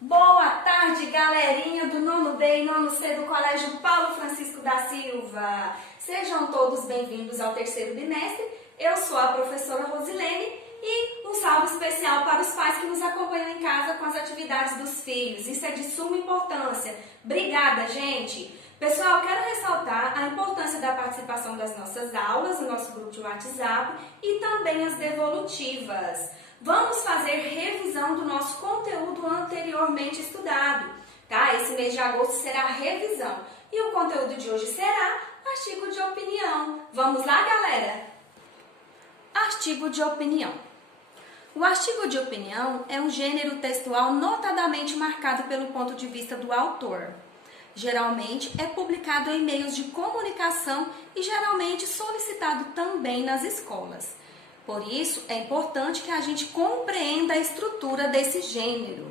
Boa tarde, galerinha do nono B e nono C do Colégio Paulo Francisco da Silva. Sejam todos bem-vindos ao terceiro bimestre. Eu sou a professora Rosilene e um salve especial para os pais que nos acompanham em casa com as atividades dos filhos. Isso é de suma importância. Obrigada, gente! Pessoal, quero ressaltar a importância da participação das nossas aulas no nosso grupo de WhatsApp e também as devolutivas. Vamos fazer revisão do nosso conteúdo anteriormente estudado, tá? Esse mês de agosto será revisão e o conteúdo de hoje será artigo de opinião. Vamos lá, galera? Artigo de opinião. O artigo de opinião é um gênero textual notadamente marcado pelo ponto de vista do autor. Geralmente é publicado em meios de comunicação e geralmente solicitado também nas escolas. Por isso, é importante que a gente compreenda a estrutura desse gênero.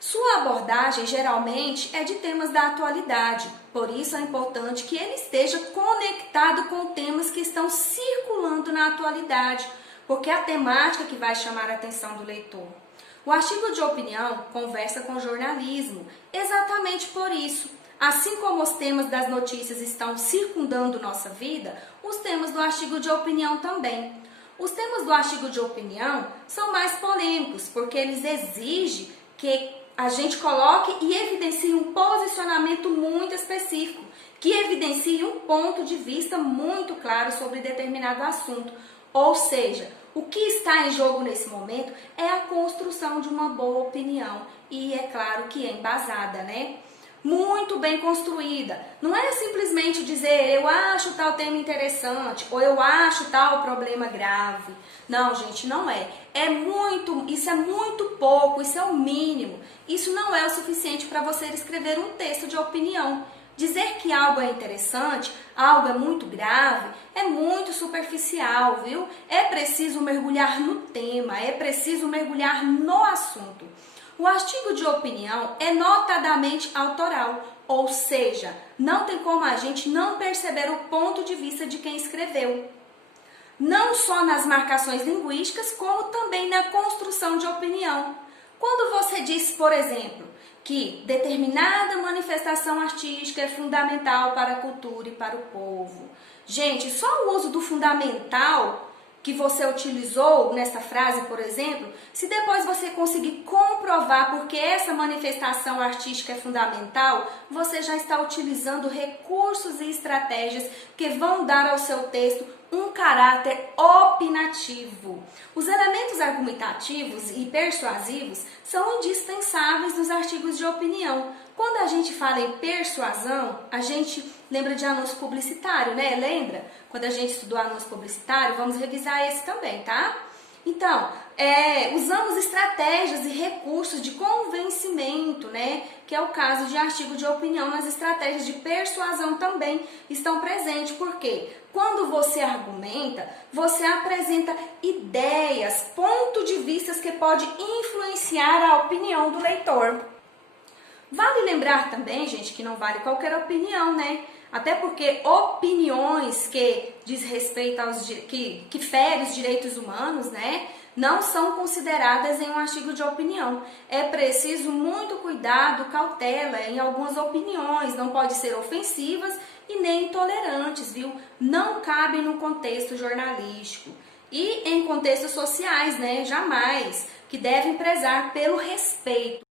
Sua abordagem geralmente é de temas da atualidade, por isso é importante que ele esteja conectado com temas que estão circulando na atualidade, porque é a temática que vai chamar a atenção do leitor. O artigo de opinião conversa com jornalismo, exatamente por isso. Assim como os temas das notícias estão circundando nossa vida, os temas do artigo de opinião também. Os temas do artigo de opinião são mais polêmicos, porque eles exigem que a gente coloque e evidencie um posicionamento muito específico, que evidencie um ponto de vista muito claro sobre determinado assunto. Ou seja, o que está em jogo nesse momento é a construção de uma boa opinião e é claro que é embasada, né? Muito bem construída. Não é simplesmente dizer eu acho tal tema interessante ou eu acho tal problema grave. Não, gente, não é. Isso é muito pouco, isso é o mínimo. Isso não é o suficiente para você escrever um texto de opinião. Dizer que algo é interessante, algo é muito grave, é muito superficial, viu? É preciso mergulhar no tema, é preciso mergulhar no assunto. O artigo de opinião é notadamente autoral, ou seja, não tem como a gente não perceber o ponto de vista de quem escreveu. Não só nas marcações linguísticas, como também na construção de opinião. Quando você diz, por exemplo, que determinada manifestação artística é fundamental para a cultura e para o povo. Gente, só o uso do fundamental que você utilizou nessa frase, por exemplo, se depois você conseguir comprovar porque essa manifestação artística é fundamental, você já está utilizando recursos e estratégias que vão dar ao seu texto um caráter opinativo. Os elementos argumentativos e persuasivos são indispensáveis nos artigos de opinião. Quando a gente fala em persuasão, a gente lembra de anúncio publicitário, né? Lembra? Quando a gente estudou anúncio publicitário, vamos revisar esse também, tá? Então, usamos estratégias e recursos de convencimento, né? Que é o caso de artigo de opinião, nas estratégias de persuasão também estão presentes. Por quê? Quando você argumenta, você apresenta ideias, pontos de vista que pode influenciar a opinião do leitor. Vale lembrar também, gente, que não vale qualquer opinião, né? Até porque opiniões que diz respeito que ferem os direitos humanos, né, não são consideradas em um artigo de opinião. É preciso muito cuidado, cautela em algumas opiniões, não pode ser ofensivas e nem intolerantes, viu? Não cabem no contexto jornalístico e em contextos sociais, né? Jamais, que devem prezar pelo respeito.